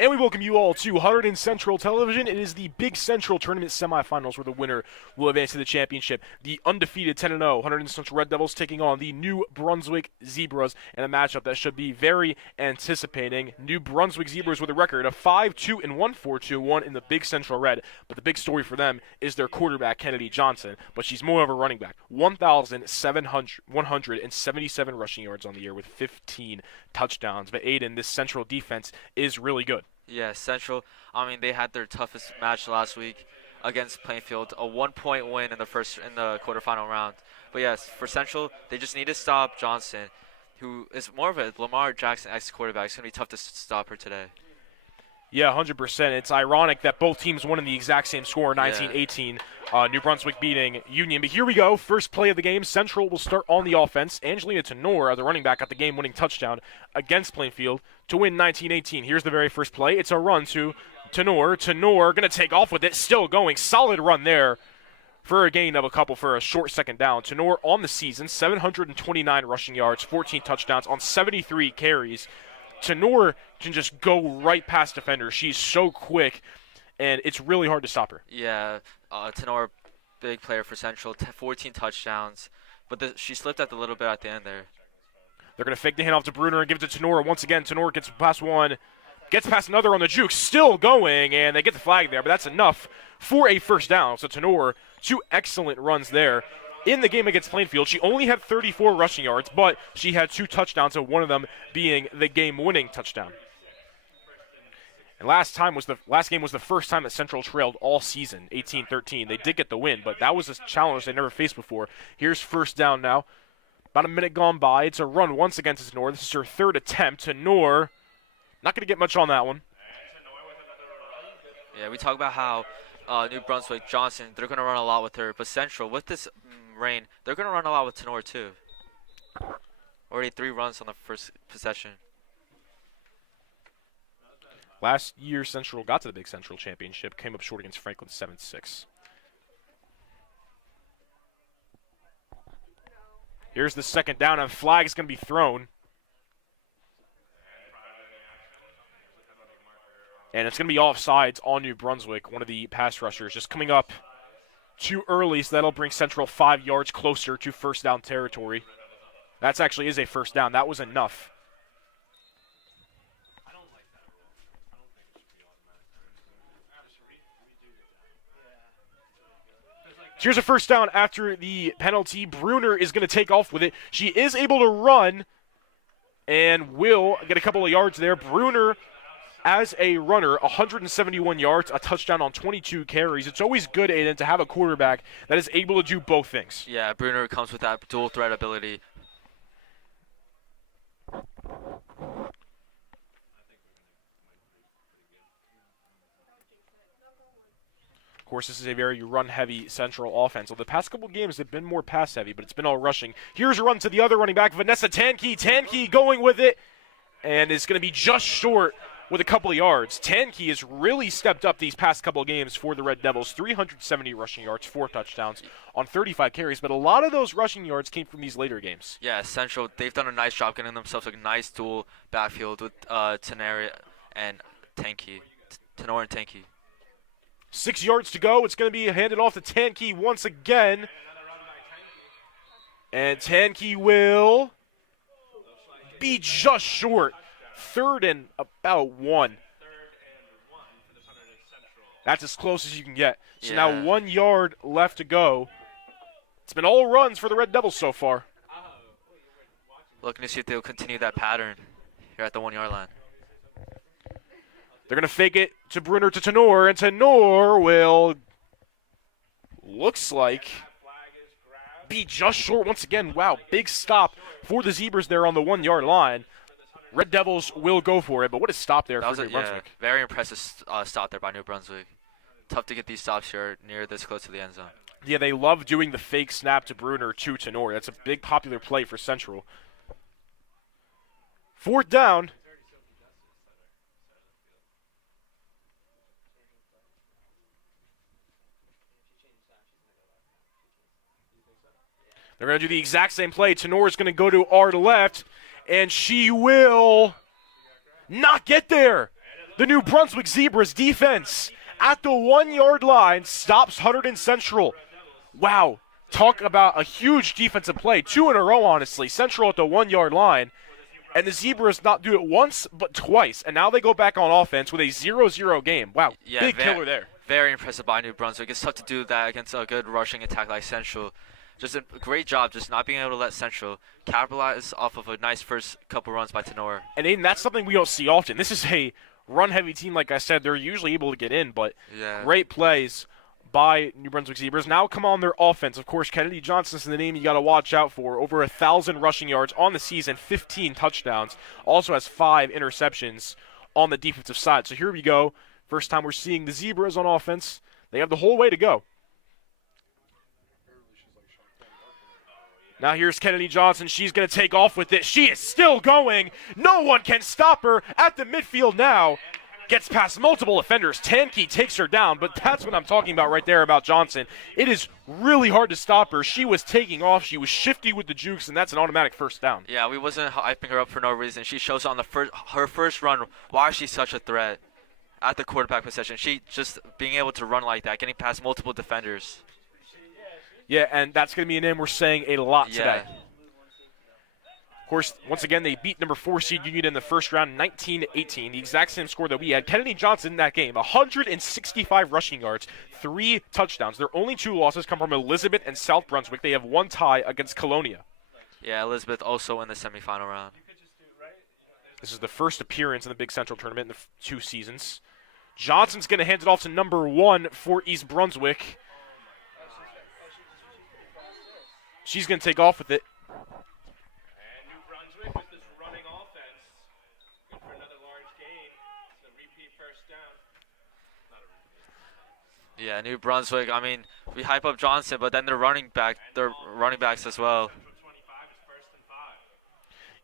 And we welcome you all to Hunterdon Central Television. It is the Big Central Tournament semifinals where the winner will advance to the championship. The undefeated 10-0 Hunterdon Central Red Devils taking on the New Brunswick Zebras in a matchup that should be very anticipating. New Brunswick Zebras with a record of 5-2-1, 4-2-1 in the Big Central Red. But the big story for them is their quarterback, Kennedy Johnson. But she's more of a running back. 1,177 rushing yards on the year with 15 touchdowns. But Aiden, this Central defense is really good. Yeah, Central, they had their toughest match last week against Plainfield, a 1-point win in the quarterfinal round. But yes, for Central, they just need to stop Johnson, who is more of a Lamar Jackson ex-quarterback. It's going to be tough to stop her today. Yeah, 100%. It's ironic that both teams won in the exact same score, 19-18. New Brunswick beating Union. But here we go. First play of the game. Central will start on the offense. Angelina Tenor, the running back, got the game-winning touchdown against Plainfield to win 19-18. Here's the very first play. It's a run to Tenor. Tenor going to take off with it. Still going. Solid run there for a gain of a couple for a short second down. Tenor on the season, 729 rushing yards, 14 touchdowns on 73 carries. Tenor can just go right past defenders. She's so quick, and it's really hard to stop her. Yeah, Tenor, big player for Central, 14 touchdowns. But she slipped at a little bit at the end there. They're going to fake the handoff to Bruner and give it to Tenor. Once again, Tenor gets past one, gets past another on the juke, still going, and they get the flag there. But that's enough for a first down. So Tenor, two excellent runs there. In the game against Plainfield, she only had 34 rushing yards, but she had two touchdowns, and one of them being the game-winning touchdown. And last game was the first time that Central trailed all season, 18-13. They did get the win, but that was a challenge they never faced before. Here's first down now. About a minute gone by. It's a run once again to Tenor. This is her third attempt. Tenor, not going to get much on that one. Yeah, we talk about how New Brunswick, Johnson, they're going to run a lot with her. But Central, with this rain, they're going to run a lot with Tenor too. Already 3 runs on the first possession. Last year, Central got to the Big Central Championship, came up short against Franklin 7-6. Here's the second down, and a flag is going to be thrown. And it's going to be offsides on New Brunswick, one of the pass rushers, just coming up too early, so that'll bring Central 5 yards closer to first down territory. That actually is a first down. That was enough. Here's a first down after the penalty. Bruner is going to take off with it. She is able to run and will get a couple of yards there. Bruner, as a runner, 171 yards, a touchdown on 22 carries. It's always good, Aiden, to have a quarterback that is able to do both things. Yeah, Bruner comes with that dual threat ability. Of course, this is a very run-heavy Central offense. So the past couple games, they've been more pass-heavy, but it's been all rushing. Here's a run to the other running back, Vanessa Tankey. Tankey going with it, and it's going to be just short with a couple of yards. Tankey has really stepped up these past couple of games for the Red Devils. 370 rushing yards, 4 touchdowns on 35 carries, but a lot of those rushing yards came from these later games. Yeah, Central, they've done a nice job getting themselves a nice dual backfield with Tenor and Tankey. 6 yards to go. It's going to be handed off to Tankey once again. And Tankey will be just short. Third and about 1. That's as close as you can get. So now 1 yard left to go. It's been all runs for the Red Devils so far. Looking to see if they'll continue that pattern here at the 1 yard line. They're going to fake it to Bruner to Tenor, and Tenor will, looks like, be just short once again. Wow, big stop for the Zebras there on the 1 yard line. Red Devils will go for it, but what a stop there for New Brunswick. Very impressive stop there by New Brunswick. Tough to get these stops here near this close to the end zone. Yeah, they love doing the fake snap to Bruner to Tenor. That's a big popular play for Central. Fourth down. They're going to do the exact same play. Tenor is going to go to our left, and she will not get there. The New Brunswick Zebras defense at the 1-yard line stops Hunterdon Central. Wow, talk about a huge defensive play. 2 in a row, honestly. Central at the 1-yard line. And the Zebras not do it once, but twice. And now they go back on offense with a 0-0 game. Wow, Yeah, big killer there. Very impressive by New Brunswick. It's tough to do that against a good rushing attack like Central. Just a great job just not being able to let Central capitalize off of a nice first couple runs by Tenor. And Aiden, that's something we don't see often. This is a run-heavy team, like I said. They're usually able to get in, but great plays by New Brunswick Zebras. Now come on their offense. Of course, Kennedy Johnson's the name you got to watch out for. Over 1,000 rushing yards on the season, 15 touchdowns. Also has 5 interceptions on the defensive side. So here we go. First time we're seeing the Zebras on offense. They have the whole way to go. Now here's Kennedy Johnson. She's going to take off with it. She is still going. No one can stop her at the midfield now. Gets past multiple offenders. Tankey takes her down, but that's what I'm talking about right there about Johnson. It is really hard to stop her. She was taking off. She was shifty with the jukes, and that's an automatic first down. Yeah, we wasn't hyping her up for no reason. She shows on her first run why she's such a threat at the quarterback position. She just being able to run like that, getting past multiple defenders. Yeah, and that's going to be a name we're saying a lot today. Of course, once again, they beat number 4 seed Union in the first round, 19-18, the exact same score that we had. Kennedy Johnson in that game, 165 rushing yards, 3 touchdowns. Their only 2 losses come from Elizabeth and South Brunswick. They have 1 tie against Colonia. Yeah, Elizabeth also in the semifinal round. This is the first appearance in the Big Central tournament in the 2 seasons. Johnson's going to hand it off to number 1 for East Brunswick. She's going to take off with it. And New Brunswick with this running offense. Good for another large gain. It's a repeat first down. Not a repeat. Yeah, New Brunswick, I mean, we hype up Johnson, but then they're running backs as well. 25 is first and 5.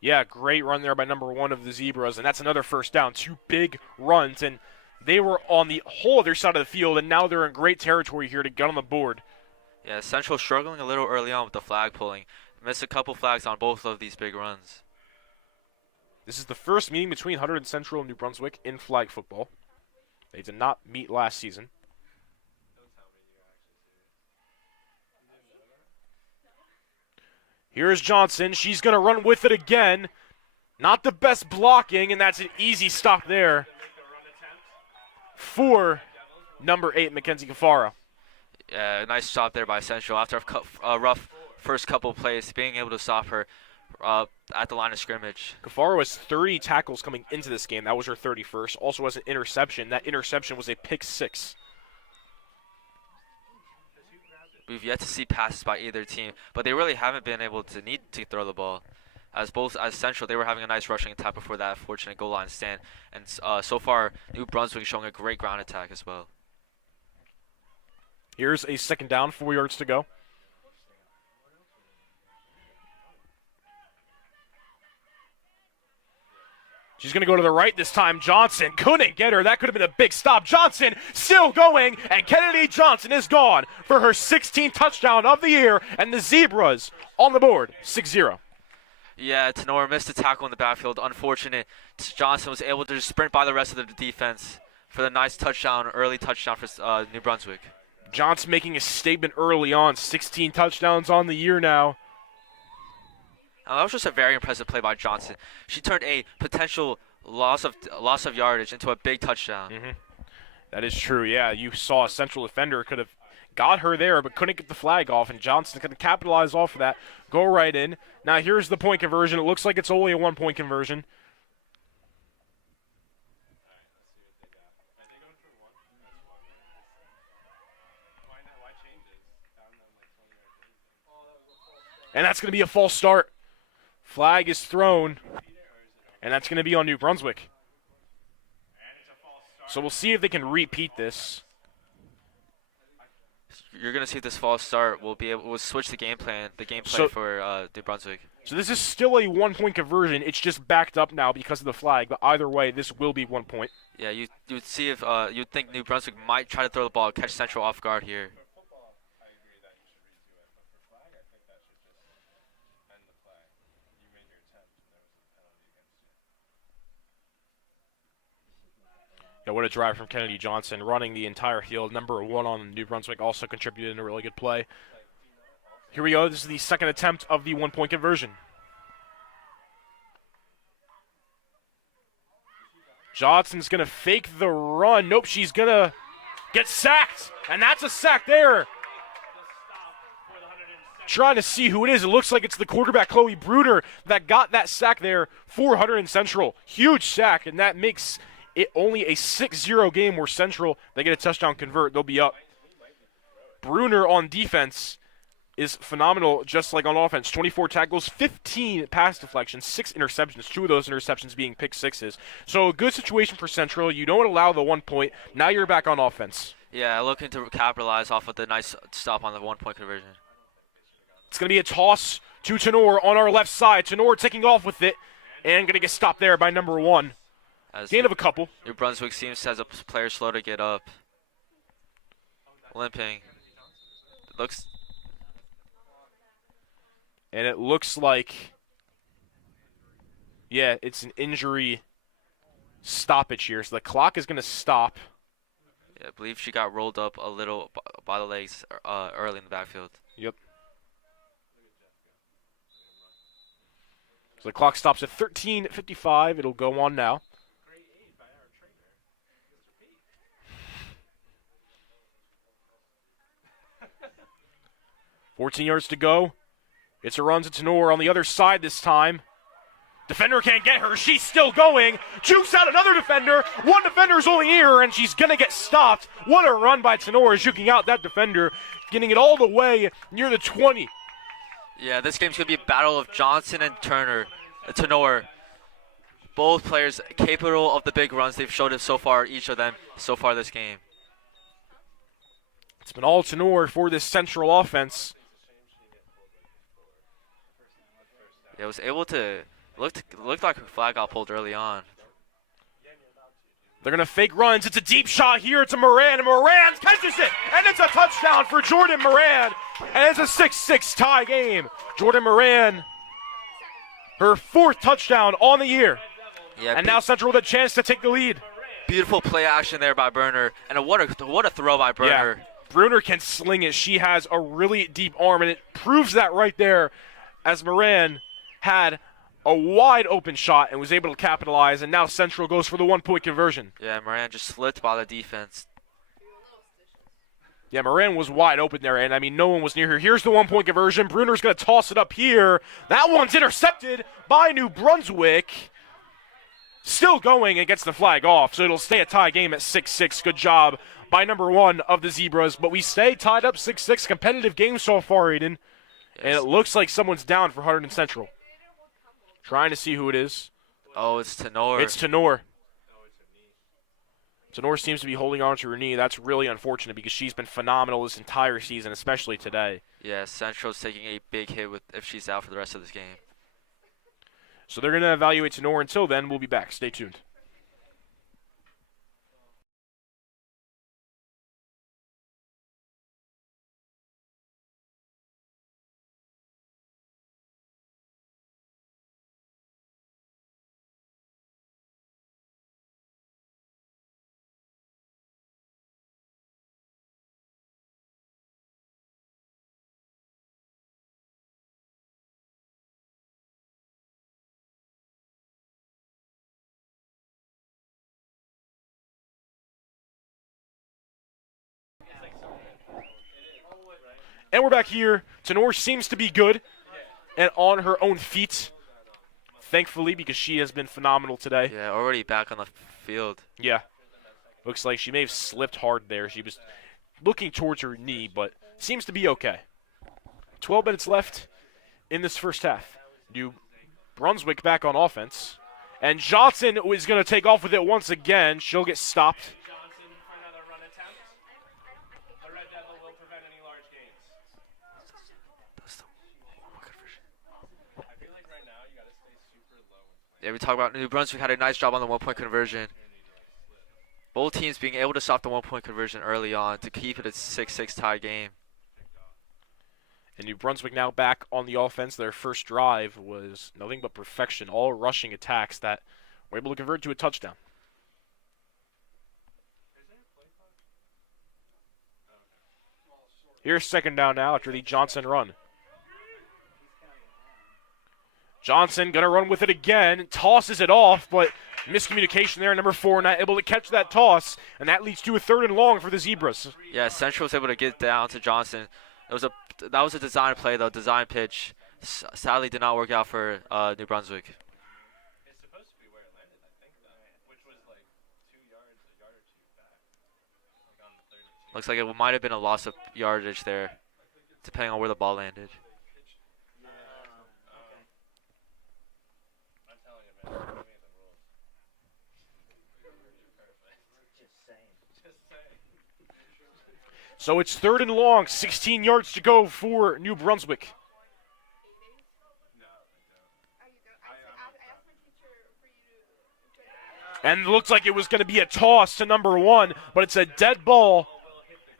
Yeah, great run there by number 1 of the Zebras, and that's another first down. 2 big runs, and they were on the whole other side of the field, and now they're in great territory here to get on the board. Yeah, Central struggling a little early on with the flag pulling. Missed a couple flags on both of these big runs. This is the first meeting between Hunterdon Central and New Brunswick in flag football. They did not meet last season. Here's Johnson. She's going to run with it again. Not the best blocking, and that's an easy stop there for number 8, Mackenzie Cafaro. Yeah, nice stop there by Central after a rough first couple plays, being able to stop her at the line of scrimmage. Cafaro has 30 tackles coming into this game. That was her 31st. Also has an interception. That interception was a pick 6. We've yet to see passes by either team, but they really haven't been able to need to throw the ball. As Central, they were having a nice rushing attack before that fortunate goal line stand, and so far New Brunswick showing a great ground attack as well. Here's a second down, 4 yards to go. She's going to go to the right this time. Johnson couldn't get her. That could have been a big stop. Johnson still going, and Kennedy Johnson is gone for her 16th touchdown of the year, and the Zebras on the board, 6-0. Yeah, Tenor missed a tackle in the backfield. Unfortunate. Johnson was able to just sprint by the rest of the defense for the nice touchdown, early touchdown for New Brunswick. Johnson making a statement early on, 16 touchdowns on the year now. That was just a very impressive play by Johnson. She turned a potential loss of yardage into a big touchdown. Mm-hmm. That is true, yeah. You saw a central defender could have got her there but couldn't get the flag off, and Johnson could capitalize off of that, go right in. Now here's the point conversion. It looks like it's only a 1-point conversion. And that's going to be a false start. Flag is thrown, and that's going to be on New Brunswick. So we'll see if they can repeat this. You're going to see this false start. We'll switch the game plan for New Brunswick. So this is still a 1-point conversion. It's just backed up now because of the flag, but either way, this will be 1 point. Yeah, you'd see if you'd think New Brunswick might try to throw the ball, catch Central off guard here. Yeah, what a drive from Kennedy Johnson, running the entire field. Number 1 on New Brunswick also contributed in a really good play. Here we go. This is the second attempt of the 1-point conversion. Johnson's going to fake the run. Nope, she's going to get sacked. And that's a sack there. Trying to see who it is. It looks like it's the quarterback, Chloe Bruder, that got that sack there for Hunterdon Central. Huge sack, and that makes it only a 6-0 game where Central, they get a touchdown convert, they'll be up. Bruner on defense is phenomenal, just like on offense. 24 tackles, 15 pass deflections, 6 interceptions, 2 of those interceptions being pick sixes. So a good situation for Central. You don't allow the 1 point. Now you're back on offense. Yeah, looking to capitalize off of the nice stop on the 1-point conversion. It's going to be a toss to Tenor on our left side. Tenor taking off with it and going to get stopped there by number 1. Gain of a couple. New Brunswick seems to have a player slow to get up. Limping. And it looks like, yeah, it's an injury stoppage here. So the clock is going to stop. Yeah, I believe she got rolled up a little by the legs early in the backfield. Yep. So the clock stops at 13:55. It'll go on now. 14 yards to go. It's a run to Tenor on the other side this time. Defender can't get her. She's still going. Jukes out another defender. One defender's only here, and she's going to get stopped. What a run by Tenor, juking out that defender, getting it all the way near the 20. Yeah, this game's going to be a battle of Johnson and Tenor. Both players capable of the big runs they've showed us so far, each of them, so far this game. It's been all Tenor for this Central offense. Yeah, was able to looked like a flag got pulled early on. They're going to fake runs. It's a deep shot here. It's a Moran, and Moran catches it, and it's a touchdown for Jordan Moran, and it's a 6-6 tie game. Jordan Moran, her 4th touchdown on the year, Yeah, and now Central with a chance to take the lead. Beautiful play action there by Berner, and what a throw by Berner. Yeah, Bruner can sling it. She has a really deep arm, and it proves that right there, as Moran had a wide open shot and was able to capitalize, and now Central goes for the 1-point conversion. Yeah, Moran just slipped by the defense. Yeah, Moran was wide open there, and I mean, no one was near her. Here's the 1-point conversion. Bruner's going to toss it up here. That one's intercepted by New Brunswick. Still going and gets the flag off, so it'll stay a tie game at 6-6. Good job by number 1 of the Zebras, but we stay tied up 6-6. Competitive game so far, Aiden. Yes. And it looks like someone's down for Hunterdon Central. Trying to see who it is. Oh, it's Tenor. It's Tenor. Tenor seems to be holding on to her knee. That's really unfortunate because she's been phenomenal this entire season, especially today. Yeah, Central's taking a big hit if she's out for the rest of this game. So they're going to evaluate Tenor. Until then, we'll be back. Stay tuned. And we're back here. Tenor seems to be good and on her own feet, thankfully, because she has been phenomenal today. Yeah, already back on the field. Yeah. Looks like she may have slipped hard there. She was looking towards her knee, but seems to be okay. 12 minutes left in this first half. New Brunswick back on offense. And Johnson is going to take off with it once again. She'll get stopped. Johnson for another run attempt. The Red Devil will prevent any large gains. I feel like right now you gotta stay super low. Yeah, we talk about New Brunswick had a nice job on the 1-point conversion. Both teams being able to stop the 1-point conversion early on to keep it a 6-6 tie game. And New Brunswick now back on the offense. Their first drive was nothing but perfection, all rushing attacks that were able to convert to a touchdown. Here's second down now after the Johnson run. Johnson going to run with it again. Tosses it off, but miscommunication there. Number 4 not able to catch that toss, and that leads to a 3rd and long for the Zebras. Yeah, Central was able to get down to Johnson. That was a design play, though, design pitch. Sadly, did not work out for New Brunswick. It's supposed to be where it landed, I think, which was like 2 yards, a yard or 2 back. Like on the 32. Looks like it might have been a loss of yardage there, depending on where the ball landed. I'm telling you, man. Give me the rules. Just saying. So it's 3rd and long, 16 yards to go for New Brunswick. And it looks like it was going to be a toss to number 1, but it's a dead ball.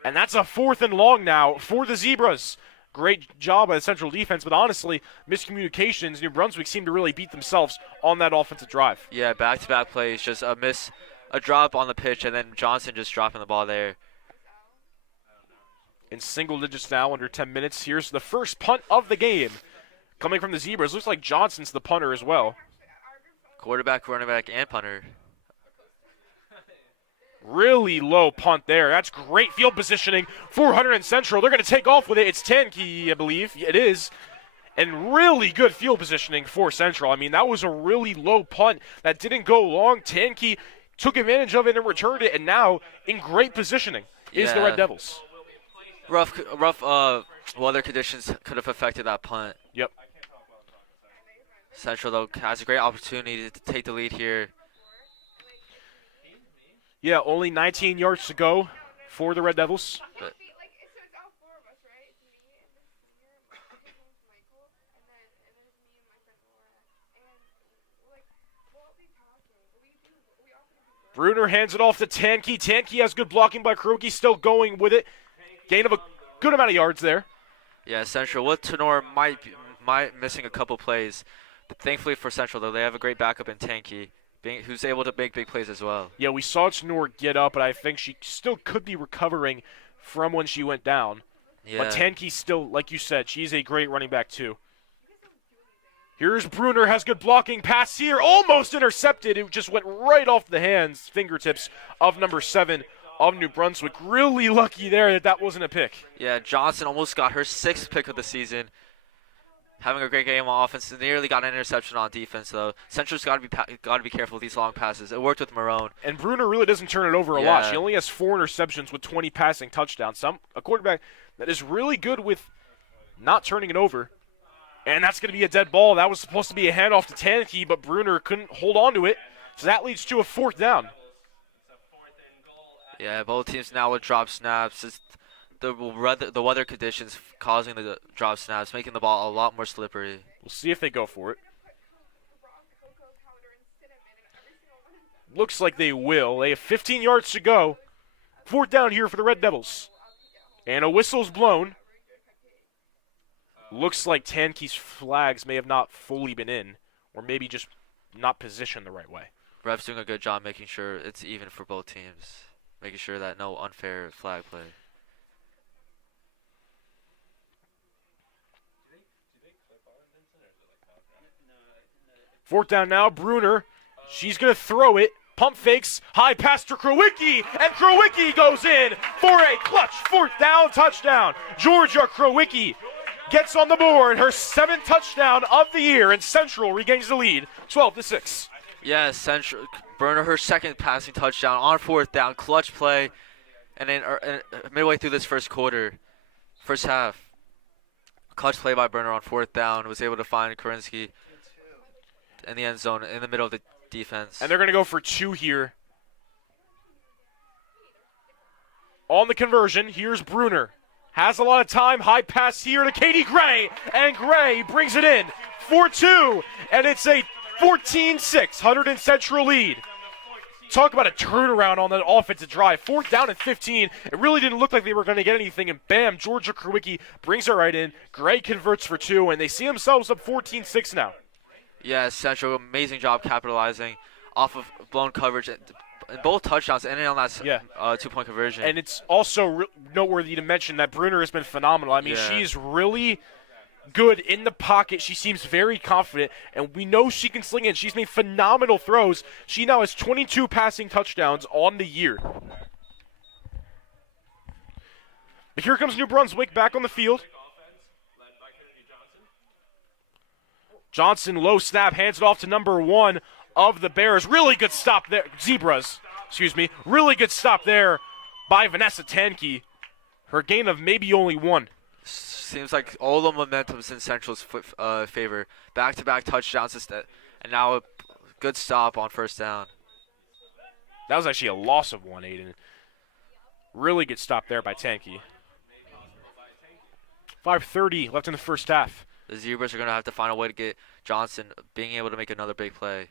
And that's a 4th and long now for the Zebras. Great job by the Central defense, but honestly, miscommunications. New Brunswick seemed to really beat themselves on that offensive drive. Yeah, back-to-back plays, just a drop on the pitch, and then Johnson just dropping the ball there. In single digits now, under 10 minutes. Here's the first punt of the game. Coming from the Zebras. Looks like Johnson's the punter as well. Quarterback, running back, and punter. Really low punt there. That's great field positioning for Hunterdon Central. They're going to take off with it. It's Tankey, I believe. It is. And really good field positioning for Central. I mean, that was a really low punt that didn't go long. Tankey took advantage of it and returned it, and now in great positioning is the Red Devils. Rough weather conditions could have affected that punt. Yep. Central, though, has a great opportunity to take the lead here. Yeah, only 19 yards to go for the Red Devils. Bruner hands it off to Tankey. Tankey has good blocking by Kuroki, still going with it. Gain of a good amount of yards there. Yeah, Central with Tenor might missing a couple plays. But thankfully for Central, though, they have a great backup in Tankey, who's able to make big plays as well. Yeah, we saw Tenor get up, but I think she still could be recovering from when she went down. Yeah. But Tankey still, like you said, she's a great running back too. Here's Bruner, has good blocking, pass here, almost intercepted. It just went right off the hands, fingertips of number 7 of New Brunswick. Really lucky there that wasn't a pick. Yeah, Johnson almost got her 6th pick of the season. Having a great game on offense, nearly got an interception on defense though. Central's got to be careful with these long passes. It worked with Marone. And Bruner really doesn't turn it over a lot. She only has 4 interceptions with 20 passing touchdowns. A quarterback that is really good with not turning it over. And that's going to be a dead ball. That was supposed to be a handoff to Tankey, but Bruner couldn't hold on to it. So that leads to a 4th down. Yeah, both teams now with drop snaps. It's the weather conditions causing the drop snaps, making the ball a lot more slippery. We'll see if they go for it. Looks like they will. They have 15 yards to go. 4th down here for the Red Devils. And a whistle's blown. Looks like Tankey's flags may have not fully been in, or maybe just not positioned the right way. Ref's doing a good job making sure it's even for both teams, making sure that no unfair flag play. Fourth down now, Bruner. She's going to throw it. Pump fakes, high pass to Krowicki, and Krowicki goes in for a clutch 4th down touchdown. Georgia Krowicki gets on the board, her 7th touchdown of the year, and Central regains the lead, 12-6. Yeah, Central, Burner, her 2nd passing touchdown on 4th down, clutch play, and then midway through this first half, clutch play by Burner on 4th down, was able to find Korinsky in the end zone, in the middle of the defense. And they're going to go for 2 here. On the conversion, here's Bruner. Has a lot of time, high pass here to Katie Gray, and Gray brings it in for 2, and it's a 14-6, Hunterdon Central lead. Talk about a turnaround on that offensive drive. 4th down and 15. It really didn't look like they were going to get anything, and bam, Georgia Krowicki brings it right in. Gray converts for 2, and they see themselves up 14-6 now. Yeah, Central, amazing job capitalizing off of blown coverage both touchdowns and on that Yeah. 2-point conversion. And it's also noteworthy to mention that Bruner has been phenomenal. I mean, Yeah. she's really good in the pocket. She seems very confident, and we know she can sling it. She's made phenomenal throws. She now has 22 passing touchdowns on the year. But here comes New Brunswick back on the field. Johnson, low snap, hands it off to number 1 of the Bears. Really good stop there. Zebras, excuse me. Really good stop there by Vanessa Tankey. Her gain of maybe only 1. Seems like all the momentum's in Central's favor. Back-to-back touchdowns instead, and now a good stop on first down. That was actually a loss of 1, Aiden. Really good stop there by Tankey. 5:30 left in the first half. The Zebras are going to have to find a way to get Johnson being able to make another big play.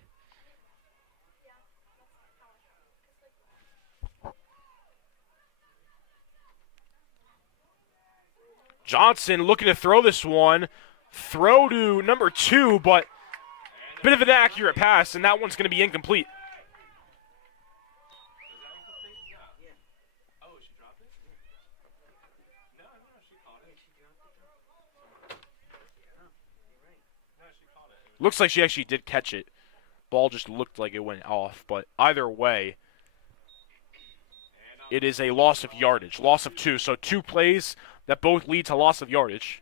Johnson looking to throw this one. Throw to number 2, but bit of an accurate pass, and that one's going to be incomplete. Looks like she actually did catch it. Ball just looked like it went off, but either way, it is a loss of yardage, loss of 2. So 2 plays that both lead to loss of yardage.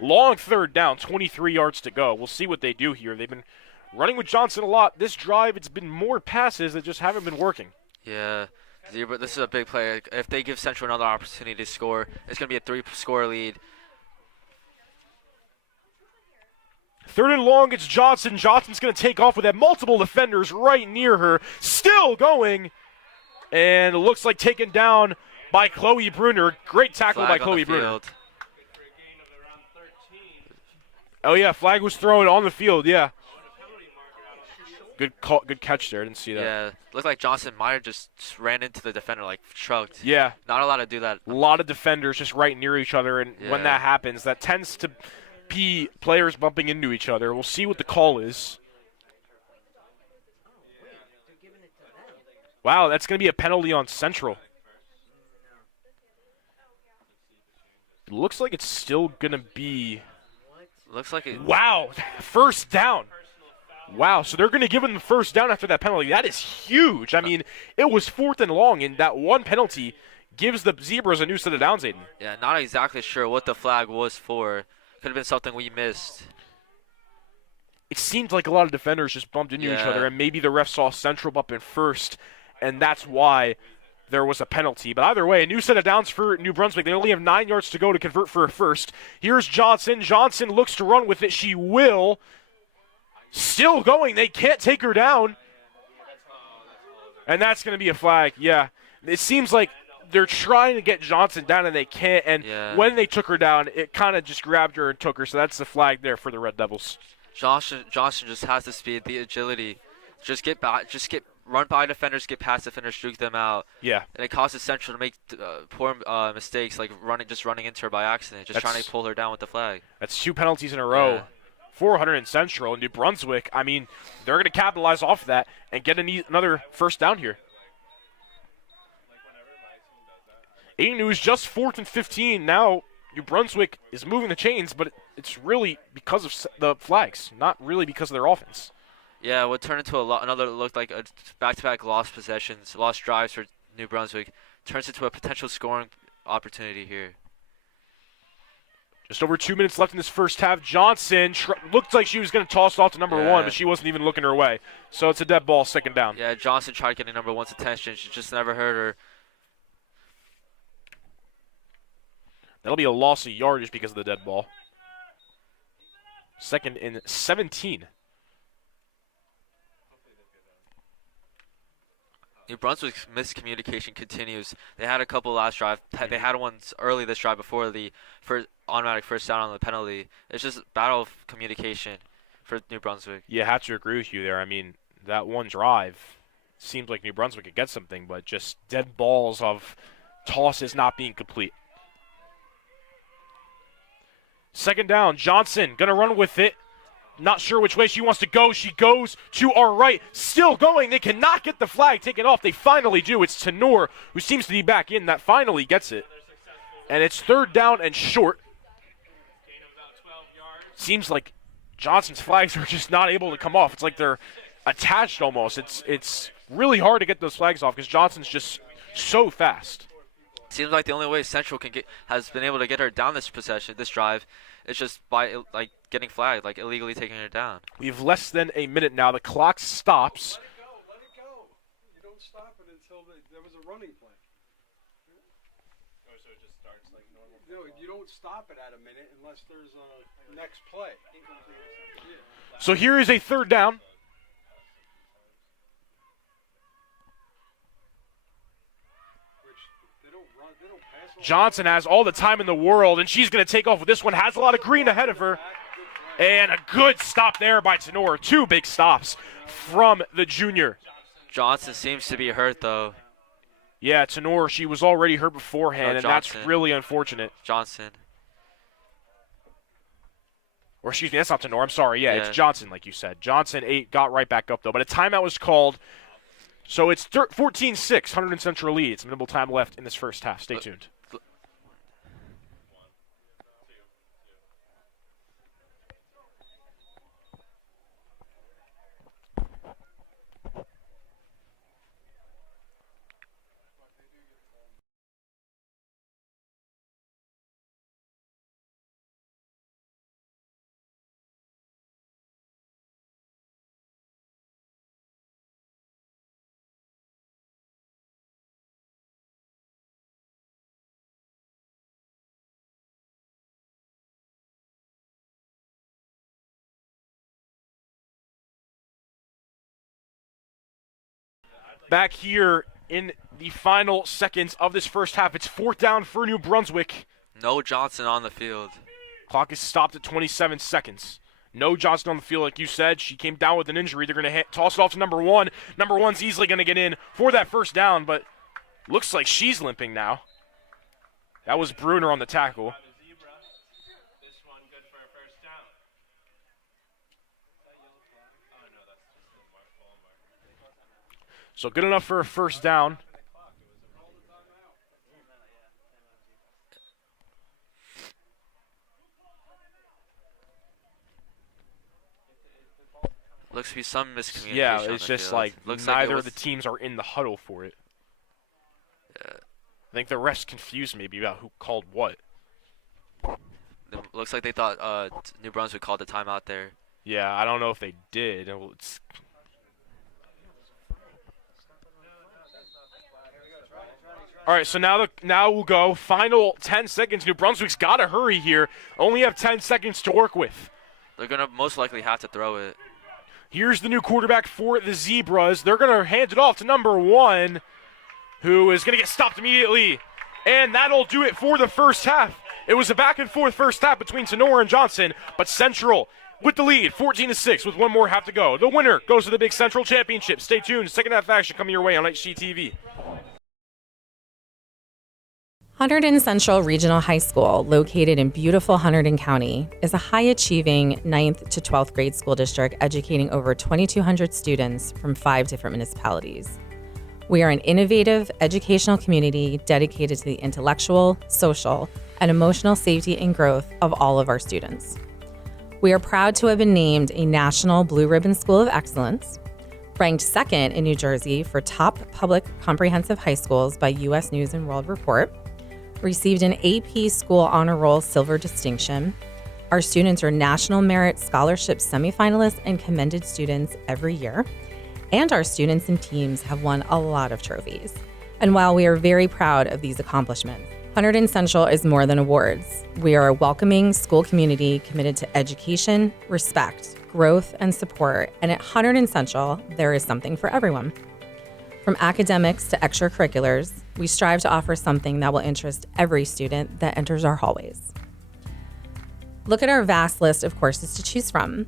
Long third down, 23 yards to go. We'll see what they do here. They've been running with Johnson a lot. This drive, it's been more passes that just haven't been working. Yeah, Zebra, this is a big play. If they give Central another opportunity to score, it's going to be a 3-score lead. Third and long, it's Johnson. Johnson's going to take off with that. Multiple defenders right near her. Still going. And it looks like taken down by Chloe Bruner. Great tackle by Flag on Chloe the Bruner. field. Oh, yeah, flag was thrown on the field, yeah. Good call, good catch there. I didn't see that. Yeah, looked like Johnson might have just ran into the defender, like shrugged. Yeah, Not allowed to do that. a lot of defenders just right near each other, and when Yeah. that happens, that tends to be players bumping into each other. We'll see what the call is. Wow, that's going to be a penalty on Central. It looks like it's still going to be... Looks like it. Wow, first down. Wow, so they're going to give him the first down after that penalty. That is huge. I mean, it was 4th and long, and that one penalty gives the Zebras a new set of downs, Aiden. Yeah, not exactly sure what the flag was for. Could have been something we missed. It seemed like a lot of defenders just bumped into each Yeah. other, and maybe the ref saw Central bump in first, and that's why there was a penalty. But either way, a new set of downs for New Brunswick. They only have 9 yards to go to convert for a first. Here's Johnson. Johnson looks to run with it. She will. Still going. They can't take her down. And that's going to be a flag. Yeah. It seems like they're trying to get Johnson down, and they can't. And Yeah. when they took her down, it kind of just grabbed her and took her. So that's the flag there for the Red Devils. Johnson just has the speed, the agility. Just get back, run by defenders, get past defenders, juke them out. Yeah. And it causes Central to make poor mistakes, like running into her by accident, just trying That's- to pull her down with the flag. That's 2 penalties in a row. Yeah. 400 in Central. New Brunswick, I mean, they're going to capitalize off that and get another first down here. Aiden, it was just 4th and 15. Now New Brunswick is moving the chains, but it's really because of the flags, not really because of their offense. Yeah, it would turn into another looked like a back-to-back lost possessions, lost drives for New Brunswick. Turns into a potential scoring opportunity here. Just over 2 minutes left in this first half. Johnson looked like she was going to toss it off to number 1, but she wasn't even looking her way. So it's a dead ball, 2nd down. Yeah, Johnson tried getting number 1's attention. She just never heard her. That'll be a loss of yardage because of the dead ball. 2nd and 17. New Brunswick's miscommunication continues. They had a couple last drive. They had ones early this drive before the automatic first down on the penalty. It's just battle of communication for New Brunswick. Yeah, I have to agree with you there. I mean, that one drive seemed like New Brunswick could get something, but just dead balls of tosses not being complete. 2nd down, Johnson going to run with it. Not sure which way she wants to go. She goes to our right. Still going. They cannot get the flag taken off. They finally do. It's Tenor who seems to be back in that finally gets it. And it's 3rd down and short. Gain of about 12 yards. Seems like Johnson's flags are just not able to come off. It's like they're attached almost. It's really hard to get those flags off because Johnson's just so fast. Seems like the only way Central has been able to get her down this drive, is just by like getting flagged, like illegally taking her down. We have less than a minute now. The clock stops. Let it go. You don't stop it until there was a running play. Oh, so it just starts like normal. You don't stop it at a minute unless there's a next play. So here is a 3rd down. Johnson has all the time in the world, and she's going to take off with this one. Has a lot of green ahead of her. And a good stop there by Tenor. 2 big stops from the junior. Johnson seems to be hurt, though. Yeah, Tenor, she was already hurt beforehand, and that's really unfortunate. Johnson. Or excuse me, that's not Tenor. I'm sorry. Yeah, it's Johnson, like you said. Johnson 8 got right back up, though. But a timeout was called. So it's 14-6, Hunterdon Central leads. Minimal time left in this first half. Stay tuned. Back here in the final seconds of this first half. It's 4th down for New Brunswick. No Johnson on the field. Clock is stopped at 27 seconds. No Johnson on the field, like you said. She came down with an injury. They're going to toss it off to number 1. Number 1's easily going to get in for that first down, but looks like she's limping now. That was Bruner on the tackle. By the zebra. This one good for a first down. Oh, no, that's just the ball marker. So good enough for a first down. Looks to be some miscommunication. Yeah, it's just like looks neither like of the teams are in the huddle for it. Yeah. I think the refs confused maybe about who called what. Looks like they thought New Brunswick called the timeout there. Yeah, I don't know if they did. All right, so now we'll go. Final 10 seconds. New Brunswick's got to hurry here. Only have 10 seconds to work with. They're going to most likely have to throw it. Here's the new quarterback for the Zebras. They're going to hand it off to number 1, who is going to get stopped immediately. And that'll do it for the first half. It was a back-and-forth first half between Tenor and Johnson, but Central with the lead, 14-6, with one more half to go. The winner goes to the Big Central Championship. Stay tuned. Second half action coming your way on HCTV. Hunterdon Central Regional High School, located in beautiful Hunterdon County, is a high-achieving 9th to 12th grade school district educating over 2,200 students from 5 different municipalities. We are an innovative educational community dedicated to the intellectual, social, and emotional safety and growth of all of our students. We are proud to have been named a National Blue Ribbon School of Excellence, ranked 2nd in New Jersey for top public comprehensive high schools by U.S. News & World Report, received an AP School Honor Roll Silver Distinction. Our students are National Merit Scholarship semifinalists and commended students every year. And our students and teams have won a lot of trophies. And while we are very proud of these accomplishments, Hunterdon Central is more than awards. We are a welcoming school community committed to education, respect, growth, and support. And at Hunterdon Central, there is something for everyone. From academics to extracurriculars, we strive to offer something that will interest every student that enters our hallways. Look at our vast list of courses to choose from.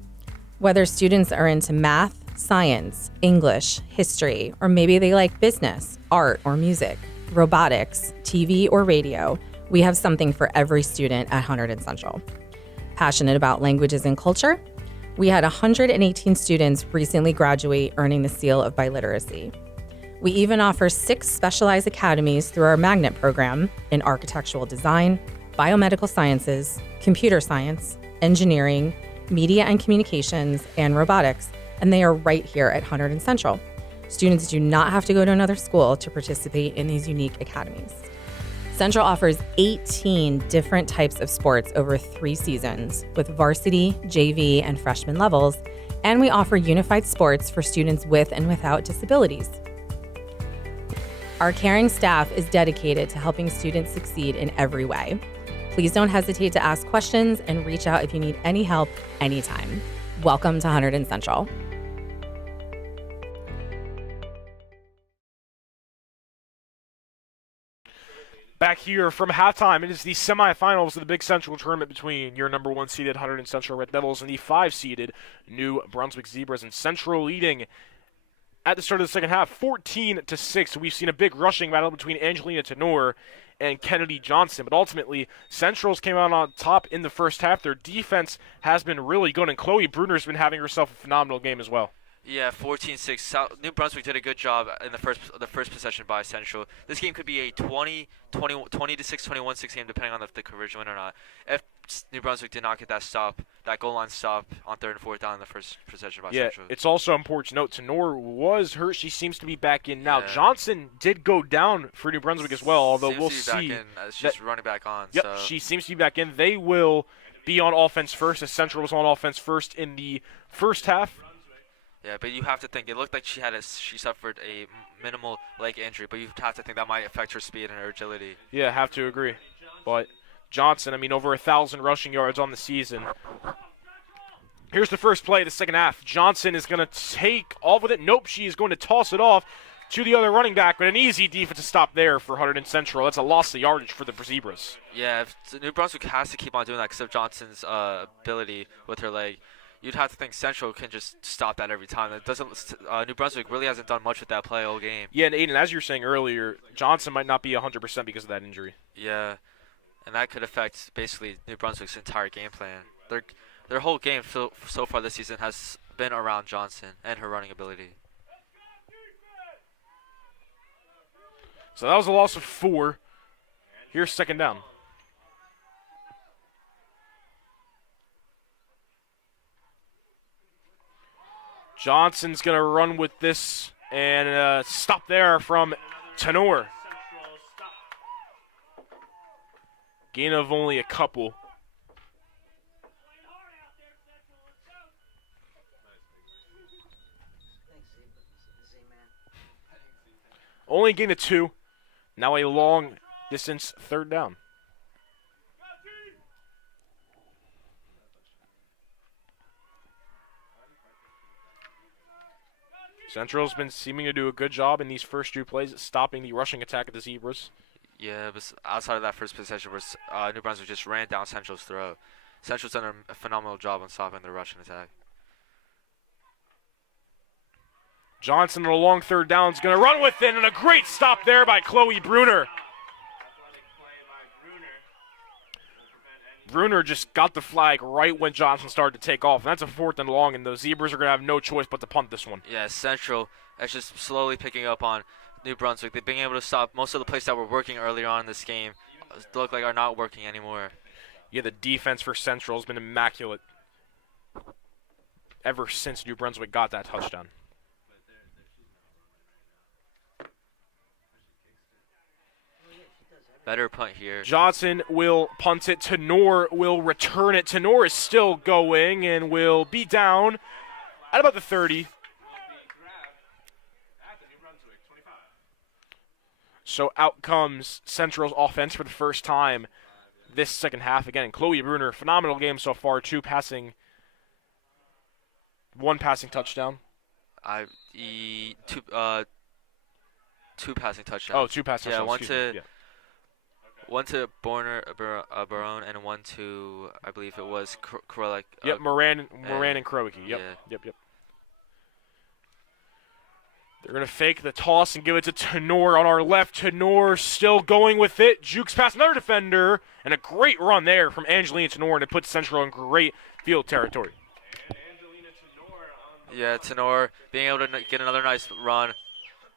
Whether students are into math, science, English, history, or maybe they like business, art, or music, robotics, TV, or radio, we have something for every student at Hunterdon Central. Passionate about languages and culture? We had 118 students recently graduate, earning the seal of biliteracy. We even offer 6 specialized academies through our magnet program in architectural design, biomedical sciences, computer science, engineering, media and communications, and robotics, and they are right here at Hunterdon Central. Students do not have to go to another school to participate in these unique academies. Central offers 18 different types of sports over 3 seasons with varsity, JV, and freshman levels, and we offer unified sports for students with and without disabilities. Our caring staff is dedicated to helping students succeed in every way. Please don't hesitate to ask questions and reach out if you need any help anytime. Welcome to Hunterdon Central. Back here from halftime, it is the semifinals of the Big Central tournament between your number 1 seeded Hunterdon Central Red Devils and the 5 seeded New Brunswick Zebras, and Central leading at the start of the second half, 14-6. We've seen a big rushing battle between Angelina Tenor and Kennedy Johnson, but ultimately Central's came out on top in the first half. Their defense has been really good, and Chloe Bruner's been having herself a phenomenal game as well. Yeah, 14-6. New Brunswick did a good job in the first possession by Central. This game could be a 20-6, 21-6 game, depending on if the conversion win or not. If New Brunswick did not get that stop, that goal line stop on 3rd and 4th down in the first possession by Central. Yeah, it's also important to note Tenor was hurt. She seems to be back in now. Yeah. Johnson did go down for New Brunswick as well, although we'll see. She's running back on. Yep, So. she seems to be back in. They will be on offense first, as Central was on offense first in the first half. Yeah, but you have to think, it looked like she suffered a minimal leg injury, but you have to think that might affect her speed and her agility. Yeah, have to agree. But Johnson, I mean, over 1,000 rushing yards on the season. Here's the first play of the second half. Johnson is going to take off with it. Nope, she is going to toss it off to the other running back, but an easy defensive stop there for Hunterdon Central. That's a loss of yardage for the Zebras. Yeah, if New Brunswick has to keep on doing that because of Johnson's ability with her leg. You'd have to think Central can just stop that every time. It doesn't. New Brunswick really hasn't done much with that play all game. Yeah, and Aiden, as you were saying earlier, Johnson might not be 100% because of that injury. Yeah, and that could affect basically New Brunswick's entire game plan. Their whole game so far this season has been around Johnson and her running ability. So that was a loss of 4. Here's second down. Johnson's going to run with this, and stop there from Tenor. Gain of only a couple. Only gain of 2. Now a long distance third down. Central's been seeming to do a good job in these first 2 plays at stopping the rushing attack of the Zebras. Yeah, but outside of that first possession where New Brunswick just ran down Central's throat. Central's done a phenomenal job on stopping the rushing attack. Johnson on a long third down is going to run with it, and a great stop there by Chloe Bruner. Bruner just got the flag right when Johnson started to take off. And that's a 4th and long, and the Zebras are going to have no choice but to punt this one. Yeah, Central is just slowly picking up on New Brunswick. They've been able to stop most of the plays that were working earlier on in this game. Look like are not working anymore. Yeah, the defense for Central has been immaculate ever since New Brunswick got that touchdown. Better punt here. Johnson will punt it. Tenor will return it. Tenor is still going and will be down at about the 30. So out comes Central's offense for the first time this second half. Again, Chloe Bruner, phenomenal game so far. 1 passing touchdown. Two passing touchdowns. Oh, 2 passing yeah, touchdowns. One to Barone and one to, I believe it was Krolik. Yep, Moran and Kroicke. Yep, yeah. yep. They're going to fake the toss and give it to Tenor on our left. Tenor still going with it. Jukes past another defender, and a great run there from Angelina Tenor, and it puts Central in great field territory. And Yeah, Tenor being able to get another nice run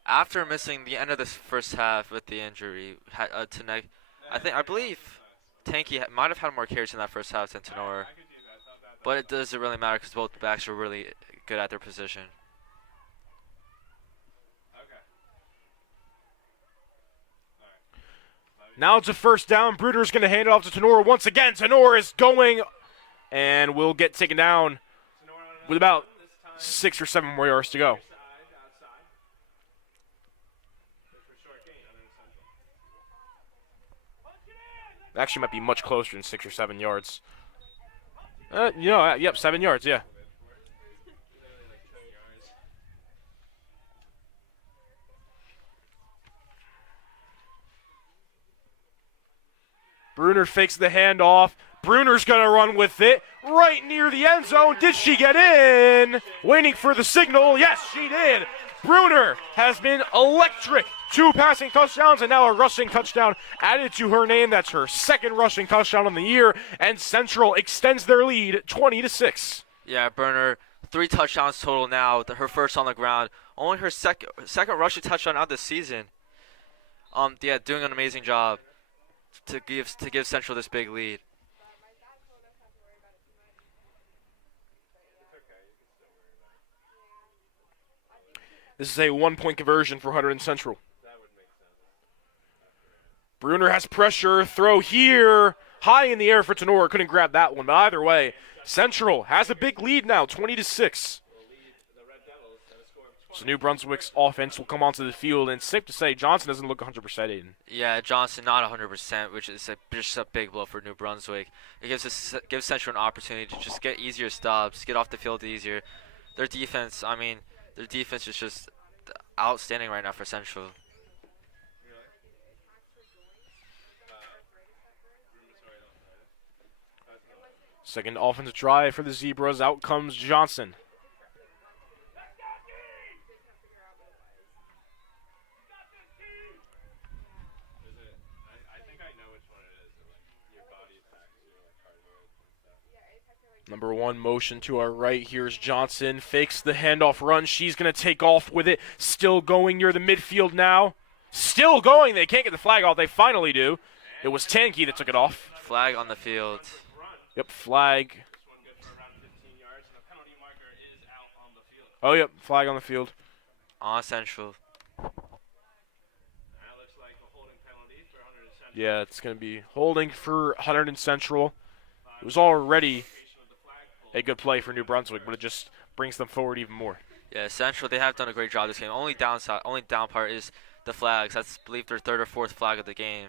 after missing the end of this first half with the injury. I believe Tanky might have had more carries in that first half than Tenor, but it doesn't really matter because both backs are really good at their position. Now it's a first down. Bruder's going to hand it off to Tenor once again. Tenor is going and will get taken down with about 6 or 7 more yards to go. Actually might be much closer than 6 or 7 yards. Yep, 7 yards, yeah. Bruner fakes the handoff. Bruner's going to run with it right near the end zone. Did she get in? Waiting for the signal. Yes, she did. Bruner has been electric. 2 passing touchdowns and now a rushing touchdown added to her name. That's her second rushing touchdown on the year. And Central extends their lead 20-6. Yeah, Bruner, 3 touchdowns total now. Her first on the ground. Only her second rushing touchdown out this season. Doing an amazing job to give Central this big lead. This is a 1-point conversion for Hunterdon Central. Bruner has pressure. Throw here. High in the air for Tenor. Couldn't grab that one. But either way, Central has a big lead now, 20-6. So New Brunswick's offense will come onto the field. And it's safe to say Johnson doesn't look 100%, Aiden. Yeah, Johnson not 100%, which is just a big blow for New Brunswick. It gives Central an opportunity to just get easier stops, get off the field easier. Their defense is just outstanding right now for Central. Second offensive drive for the Zebras. Out comes Johnson. Number 1 motion to our right. Here's Johnson. Fakes the handoff run. She's going to take off with it. Still going near the midfield now. Still going. They can't get the flag off. They finally do. It was Tanky that took it off. Flag on the field. Yep, flag. Oh, yep, flag on the field. On Central. Yeah, it's going to be holding for Hunterdon Central. It was already a good play for New Brunswick, but it just brings them forward even more. Yeah, Central, they have done a great job this game. Only down part is the flags. That's, I believe, their 3rd or 4th flag of the game.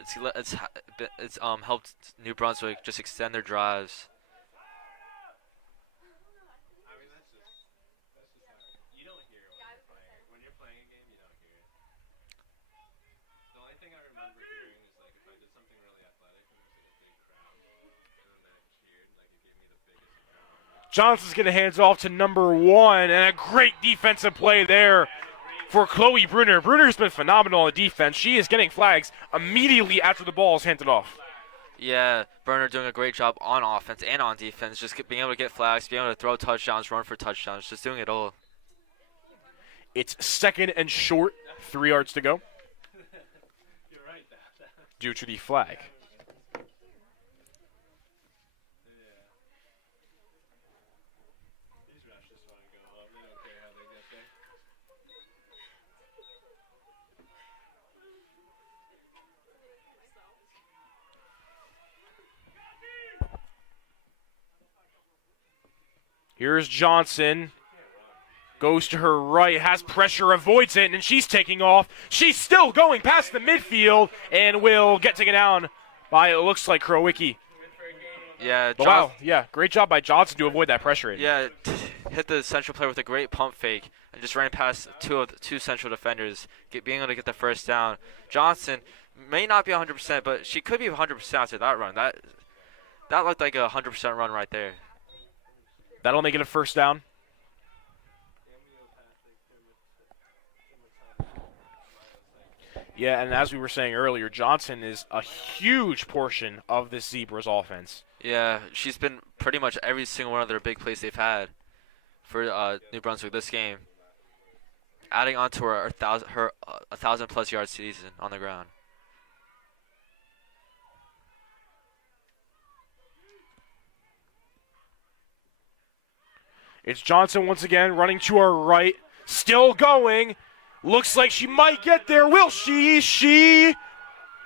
It's helped New Brunswick just extend their drives. Johnson's going to hand it off to number 1, and a great defensive play there for Chloe Bruner. Bruner's been phenomenal on defense. She is getting flags immediately after the ball is handed off. Yeah, Bruner doing a great job on offense and on defense, just being able to get flags, being able to throw touchdowns, run for touchdowns, just doing it all. It's 2nd and short, 3 yards to go. Due to the flag. Here's Johnson. Goes to her right, has pressure, avoids it, and she's taking off. She's still going past the midfield and will get taken down by, it looks like, Krowicki. Yeah, wow, yeah, great job by Johnson to avoid that pressure. Yeah, hit the Central player with a great pump fake and just ran past two Central defenders, being able to get the first down. Johnson may not be 100%, but she could be 100% after that run. That looked like a 100% run right there. That'll make it a first down. Yeah, and as we were saying earlier, Johnson is a huge portion of this Zebras offense. Yeah, she's been pretty much every single one of their big plays they've had. for New Brunswick this game, adding on to her 1,000+ yard season on the ground. It's Johnson once again running to our right. Still going. Looks like she might get there. Will she? She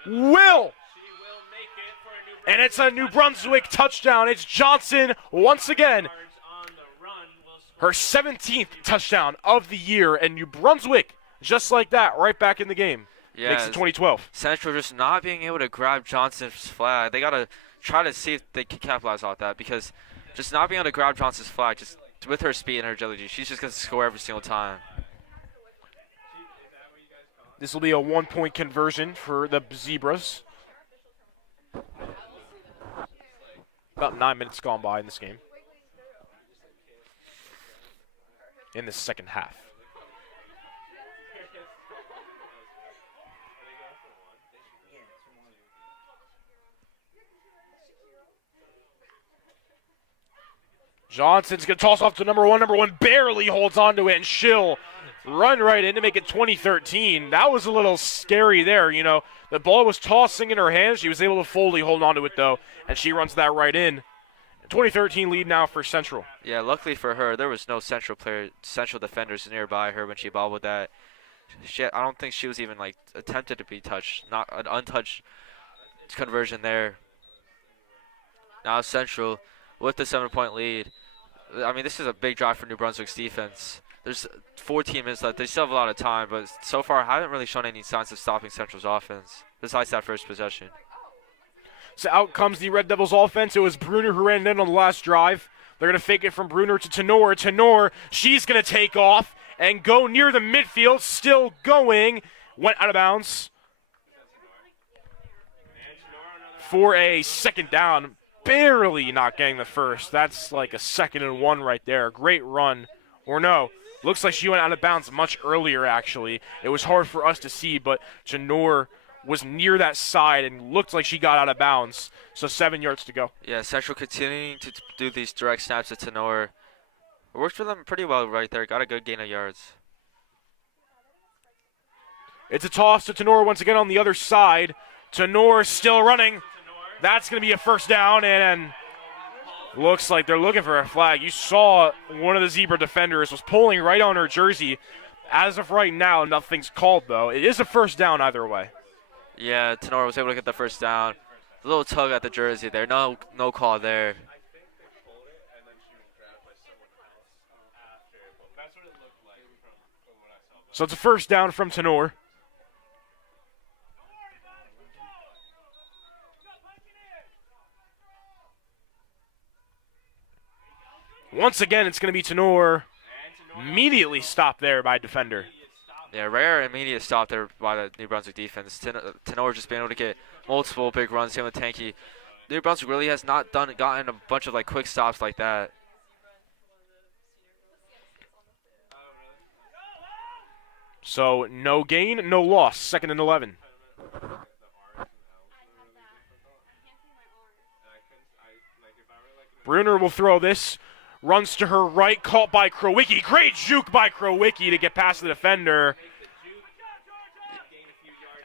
will. And it's a New Brunswick touchdown. It's Johnson once again. Her 17th touchdown of the year. And New Brunswick, just like that, right back in the game. Yeah, Makes it 2012. Central just not being able to grab Johnson's flag. They got to try to see if they can capitalize off that, because just not being able to grab Johnson's flag, just with her speed and her agility, she's just going to score every single time. This will be a 1-point conversion for the Zebras. About 9 minutes gone by in this game. In the second half. Johnson's going to toss off to number one. Number one barely holds on to it, and she'll run right in to make it 2013. That was a little scary there. You know, the ball was tossing in her hands. She was able to fully hold on to it, though, and she runs that right in. 2013 lead now for Central. Yeah, luckily for her, there was no Central defenders nearby her when she bobbled that. I don't think she was even, like, attempted to be touched. Not an untouched conversion there. Now Central with the 7-point lead. I mean, this is a big drive for New Brunswick's defense. There's 14 minutes left. They still have a lot of time, but so far haven't really shown any signs of stopping Central's offense, besides that first possession. So out comes the Red Devils offense. It was Bruner who ran in on the last drive. They're going to fake it from Bruner to Tenor. Tenor, she's going to take off and go near the midfield. Still going. Went out of bounds for a second down. Barely not getting the first. That's like a 2nd and 1 right there. Great run. Or no, looks like she went out of bounds much earlier, actually. It was hard for us to see, but Janor was near that side and looked like she got out of bounds. So 7 yards to go. Yeah, Central continuing to do these direct snaps to Tenor. It worked for them pretty well right there. Got a good gain of yards. It's a toss to Tenor once again on the other side. Tenor still running. That's going to be a first down, and looks like they're looking for a flag. You saw one of the Zebra defenders was pulling right on her jersey. As of right now, nothing's called, though. It is a first down either way. Yeah, Tenor was able to get the first down. A little tug at the jersey there. No call there. So it's a first down from Tenor. Once again, it's going to be Tenor. Immediately stopped there by defender. Yeah, rare immediate stop there by the New Brunswick defense. Tenor just been able to get multiple big runs here with Tanky. New Brunswick really has not gotten a bunch of like quick stops like that. So no gain, no loss. 2nd and 11. Bruner will throw this. Runs to her right, caught by Krowicki. Great juke by Krowicki to get past the defender.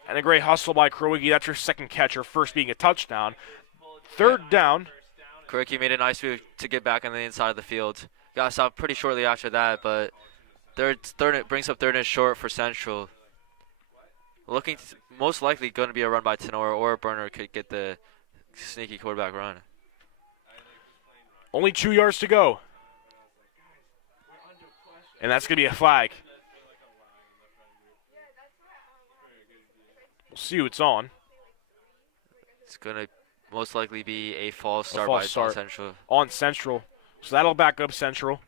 And a great hustle by Krowicki. That's her second catch, her first being a touchdown. 3rd down. Krowicki made a nice move to get back on the inside of the field. Got stopped pretty shortly after that, but third brings up 3rd and short for Central. Looking most likely going to be a run by Tenor, or Burner could get the sneaky quarterback run. Only 2 yards to go. And that's going to be a flag. We'll see who it's on. It's going to most likely be a false start Central. On Central. So that'll back up Central.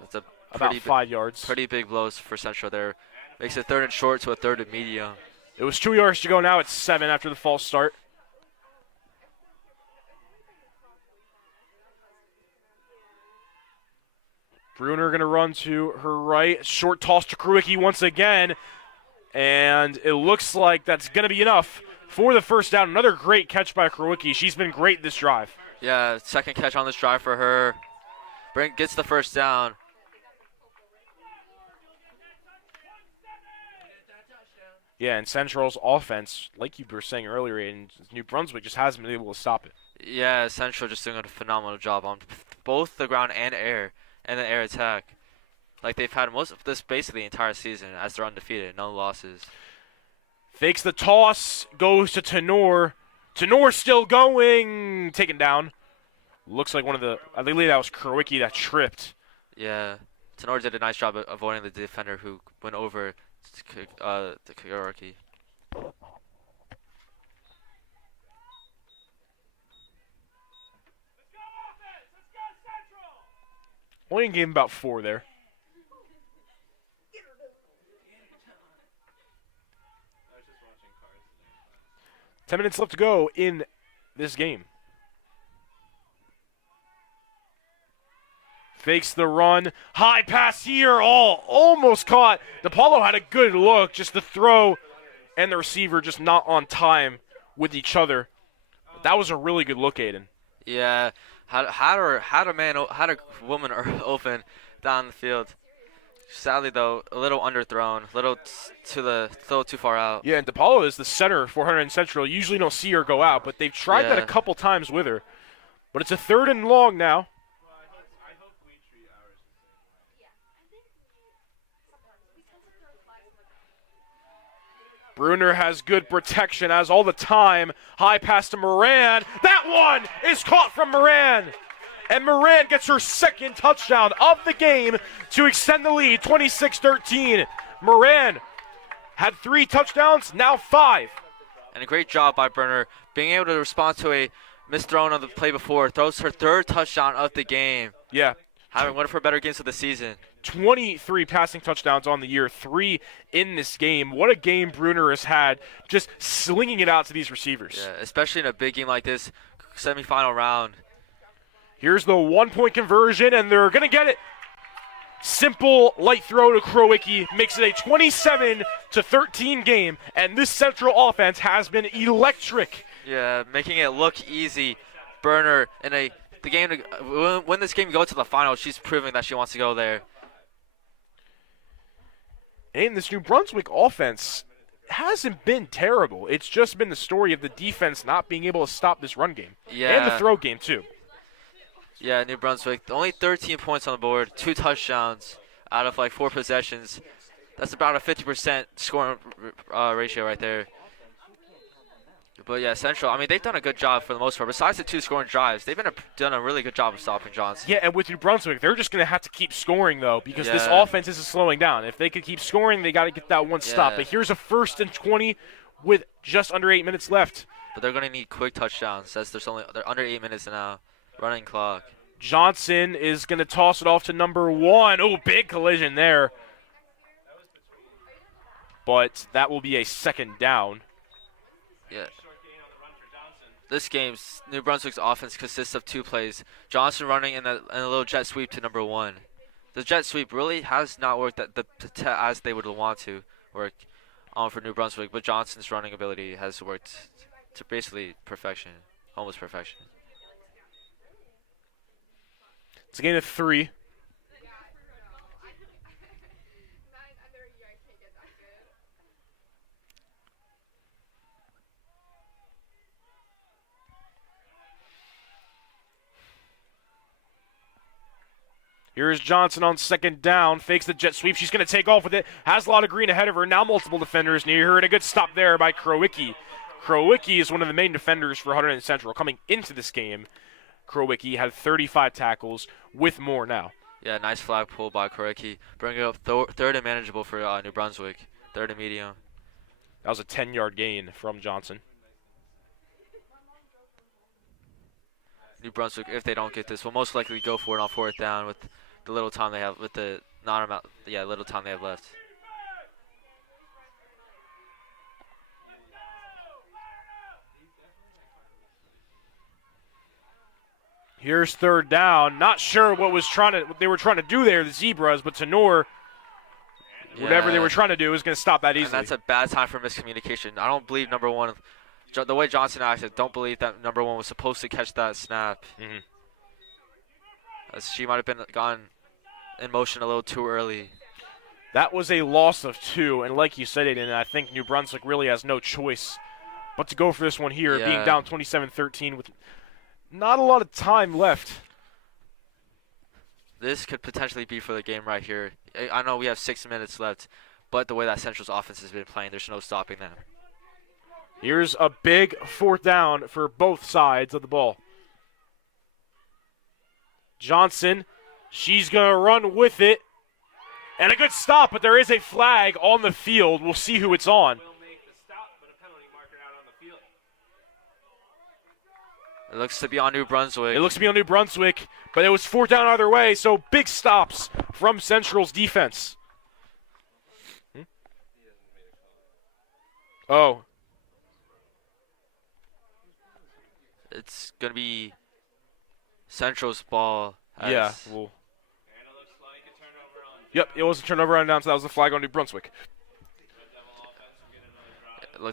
That's a about 5 yards. Pretty big blows for Central there. Makes it 3rd and short to a 3rd and medium. It was 2 yards to go. Now it's 7 after the false start. Bruner going to run to her right. Short toss to Krowicki once again. And it looks like that's going to be enough for the first down. Another great catch by Krowicki. She's been great this drive. Yeah, second catch on this drive for her. Gets the first down. Yeah, and Central's offense, like you were saying earlier, in New Brunswick just hasn't been able to stop it. Yeah, Central just doing a phenomenal job on both the ground and air, and the air attack. Like they've had most of this basically the entire season as they're undefeated, no losses. Fakes the toss, goes to Tenor. Tenor still going, taken down. Looks like one of the, I believe that was Krowicki that tripped. Yeah, Tenor did a nice job of avoiding the defender who went over the Kaguraki. Only gave him about 4 there. I was just watching Cars today. 10 minutes left to go in this game. Fakes the run. High pass here. Almost caught. DePaulo had a good look. Just the throw and the receiver just not on time with each other. But that was a really good look, Aiden. Yeah, had a woman open down the field. Sadly though, a little underthrown, little too far out. Yeah, and DePaulo is the center for Hunterdon Central. Usually don't see her go out, but they've tried that a Yeah. couple times with her. But it's a 3rd and long now. Well, I hope we treat ours the same way. Bruner has good protection as all the time. High pass to Moran. That one is caught from Moran. And Moran gets her 2nd touchdown of the game to extend the lead, 26-13. Moran had 3 touchdowns, now 5. And a great job by Burner being able to respond to a missed throw on the play before. Throws her 3rd touchdown of the game. Yeah, Having one of her better games of the season. 23 passing touchdowns on the year, 3 in this game. What a game Bruner has had, just slinging it out to these receivers. Yeah, especially in a big game like this, semifinal round. Here's the 1-point conversion, and they're going to get it. Simple, light throw to Krowicki makes it a 27-13 game, and this Central offense has been electric. Yeah, making it look easy. Burner in the game to when this game goes to the final, she's proving that she wants to go there. And this New Brunswick offense hasn't been terrible. It's just been the story of the defense not being able to stop this run game. Yeah. And the throw game, too. Yeah, New Brunswick, only 13 points on the board, 2 touchdowns out of like 4 possessions. That's about a 50% scoring ratio right there. But yeah, Central, I mean, they've done a good job for the most part. Besides the 2 scoring drives, they've done a really good job of stopping Johnson. Yeah, and with New Brunswick, they're just going to have to keep scoring, though, because this Yeah. offense isn't slowing down. If they could keep scoring, they got to get that one stop. Yeah. But here's a 1st and 20 with just under 8 minutes left. But they're going to need quick touchdowns as they're under 8 minutes now. Running clock. Johnson is going to toss it off to number 1. Oh, big collision there. But that will be a 2nd down. Yeah. Short gain on the run for Johnson. This game's New Brunswick's offense consists of 2 plays. Johnson running and a little jet sweep to number 1. The jet sweep really has not worked as they would want to work for New Brunswick, but Johnson's running ability has worked to basically perfection, almost perfection. It's a gain of 3. Here's Johnson on 2nd down. Fakes the jet sweep. She's going to take off with it. Has a lot of green ahead of her. Now multiple defenders near her. And a good stop there by Krowicki. Krowicki is one of the main defenders for Hunterdon Central. Coming into this game, Krowicki had 35 tackles with more now. Yeah, nice flag pull by Koreki. Bringing it up 3rd and manageable for New Brunswick. 3rd and medium. That was a 10-yard gain from Johnson. New Brunswick, if they don't get this, will most likely go for it on 4th down with the little time they have, with the little time they have left. Here's 3rd down. Not sure what they were trying to do there, the Zebras, but Tenor, whatever they Yeah. were trying to do, is going to stop that And easily. that's a bad time for miscommunication. I don't believe number 1, the way Johnson acted, don't believe that number 1 was supposed to catch that snap. Mhm. As she might have been gone in motion a little too early. That was a loss of 2, and like you said, Aiden, I think New Brunswick really has no choice but to go for this one here, Yeah. being down 27-13 with not a lot of time left. This could potentially be for the game right here. I know we have 6 minutes left, but the way that Central's offense has been playing, there's no stopping them. Here's a big 4th down for both sides of the ball. Johnson, she's going to run with it. And a good stop, but there is a flag on the field. We'll see who it's on. Will make the stop, but a penalty marker out on the field. It looks to be on New Brunswick. It looks to be on New Brunswick, but it was 4th down either way, so big stops from Central's defense. Oh, It's going to be Central's ball. yeah. Well, yep, it was a turnover on down, so that was a flag on New Brunswick.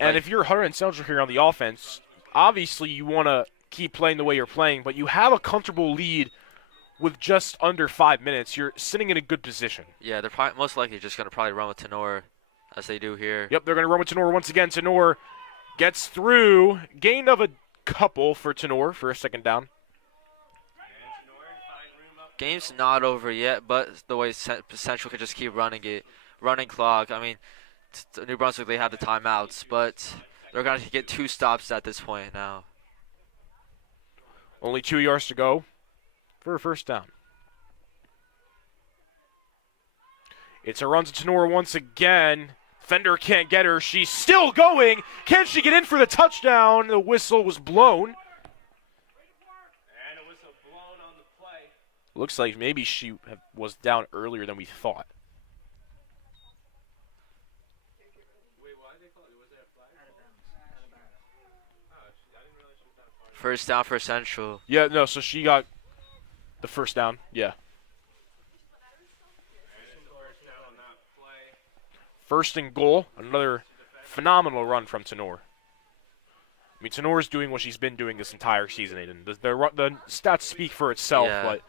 And if you're Hunter and Central here on the offense, obviously you want to keep playing the way you're playing, but you have a comfortable lead with just under 5 minutes. You're sitting in a good position. Yeah, they're probably, most likely just going to probably run with Tenor, as they do here. Yep, they're going to run with Tenor once again. Tenor gets through. Gain of a couple for Tenor for a 2nd down. Game's not over yet, but the way Central could just keep running it, running clock. I mean, New Brunswick, they have the timeouts, but they're going to get 2 stops at this point now. Only 2 yards to go for a 1st down. It's a run to Tenor once again. Fender can't get her. She's still going. Can she get in for the touchdown? The whistle was blown. And a whistle blown on the play. Looks like maybe she was down earlier than we thought. Wait, why did they call it? Was there a flag? Oh, I didn't realize she was that far. First down for Central. Yeah, no, so she got the 1st down. Yeah. On that play. 1st and goal. Another phenomenal run from Tenor. I mean, Tenor's doing what she's been doing this entire season, Aiden. The stats speak for itself, Yeah. but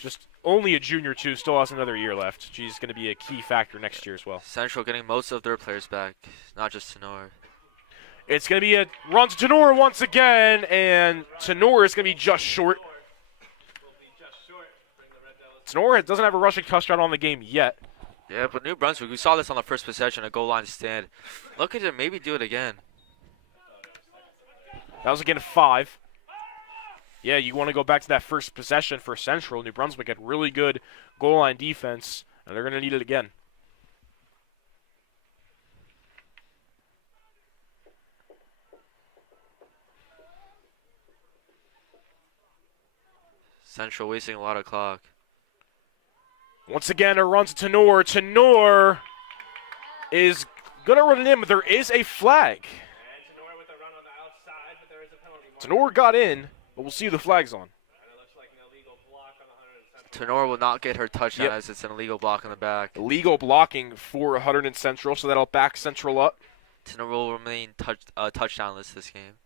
just only a junior, too, still has another year left. She's going to be a key factor next year as well. Central getting most of their players back, not just Tenor. It's going to be a run to Tenor once again, and Tenor is going to be just short. Will be just short. Bring the Red Devils. Tenor doesn't have a rushing touchdown on the game yet. Yeah, but New Brunswick, we saw this on the first possession, a goal line stand. Look at it, maybe do it again. That was again 5. Yeah, you want to go back to that first possession for Central. New Brunswick had really good goal line defense, and they're going to need it again. Central wasting a lot of clock. Once again, a run to Tenor. Tenor is going to run it in, but there is a flag. And Tenor with a run on the outside, but there is a penalty marker. Tenor got in, but we'll see who the flag's on. And it looks like an illegal block on the 107. Tenor will not get her touchdown Yep. as it's an illegal block in the back. Illegal blocking for Hunterdon Central, so that'll back Central up. Tenor will remain touchdownless this game.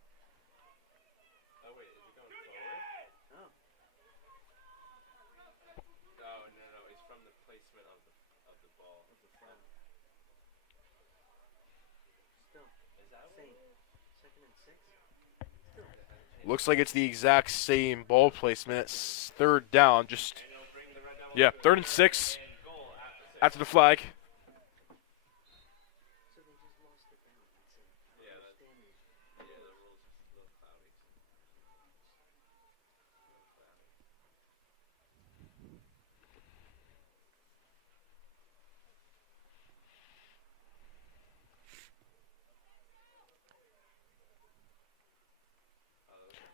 Oh, wait, is he going forward? No. Oh, no, it's from the placement of the ball. Looks like it's the exact same ball placement. It's 3rd down, just, yeah, 3rd and 6 after the flag.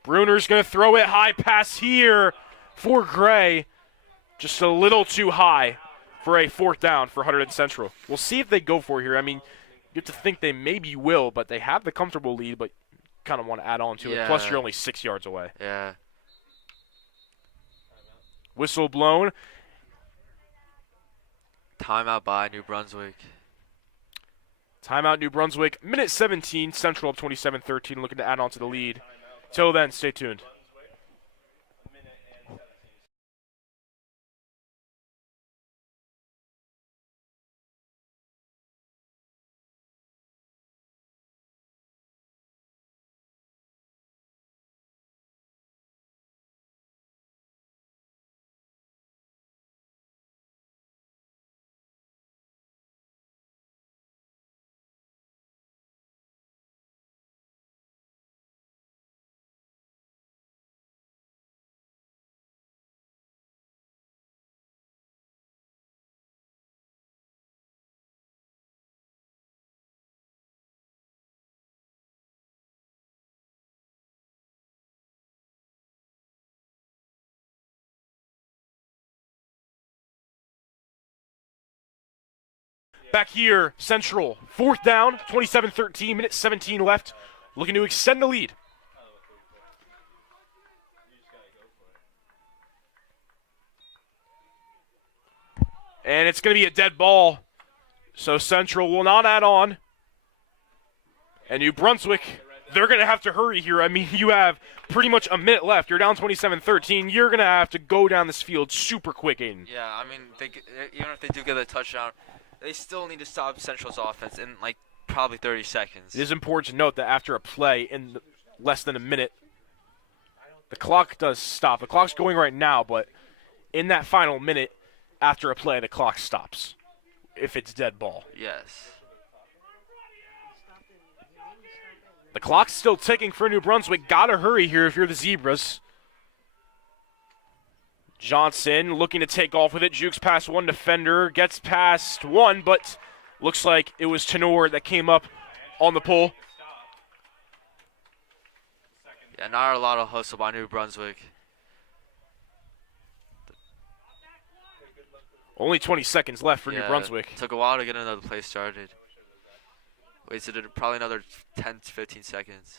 Bruner's going to throw it high pass here for Gray. Just a little too high for a 4th down for Hunterdon Central. We'll see if they go for it here. I mean, you have to think they maybe will, but they have the comfortable lead, but kind of want to add on to it. Plus, you're only 6 yards away. Yeah. Whistle blown. Timeout by New Brunswick. Timeout New Brunswick. Minute 17. Central up 27-13, looking to add on to the lead. Till then, stay tuned. Back here, Central, 4th down, 27-13, minute 17 left, looking to extend the lead. And it's going to be a dead ball, so Central will not add on. And New Brunswick, they're going to have to hurry here. I mean, you have pretty much a minute left. You're down 27-13. You're going to have to go down this field super quick, Aiden. Yeah, I mean, even if they do get a touchdown, they still need to stop Central's offense in, like, probably 30 seconds. It is important to note that after a play in less than a minute, the clock does stop. The clock's going right now, but in that final minute, after a play, the clock stops if it's dead ball. Yes. The clock's still ticking for New Brunswick. Gotta hurry here if you're the Zebras. Johnson looking to take off with it. Jukes past one defender. Gets past one, but looks like it was Tenor that came up on the pull. Yeah, not a lot of hustle by New Brunswick. Only 20 seconds left for New Brunswick. Took a while to get another play started. Wasted probably another 10 to 15 seconds.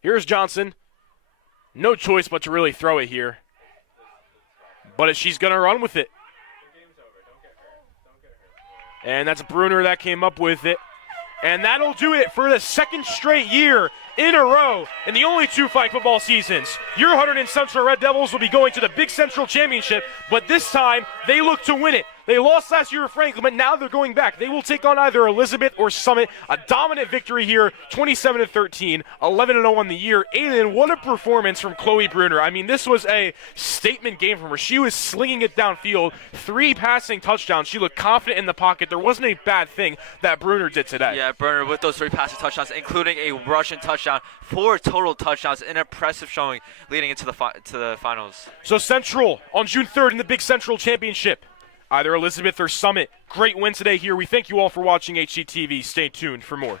Here's Johnson. No choice but to really throw it here. But she's going to run with it. And that's Bruner that came up with it. And that'll do it for the second straight year in a row in the only two flag football seasons. Your Hunterdon Central Red Devils will be going to the Big Central Championship, but this time they look to win it. They lost last year to Franklin, but now they're going back. They will take on either Elizabeth or Summit. A dominant victory here, 27-13, 11-0 on the year. Aiden, what a performance from Chloe Bruner. I mean, this was a statement game from her. She was slinging it downfield, 3 passing touchdowns. She looked confident in the pocket. There wasn't a bad thing that Bruner did today. Yeah, Bruner with those 3 passing touchdowns, including a rushing touchdown, 4 total touchdowns, an impressive showing leading into the finals. So Central on June 3rd in the Big Central Championship. Either Elizabeth or Summit. Great win today here. We thank you all for watching HCTV. Stay tuned for more.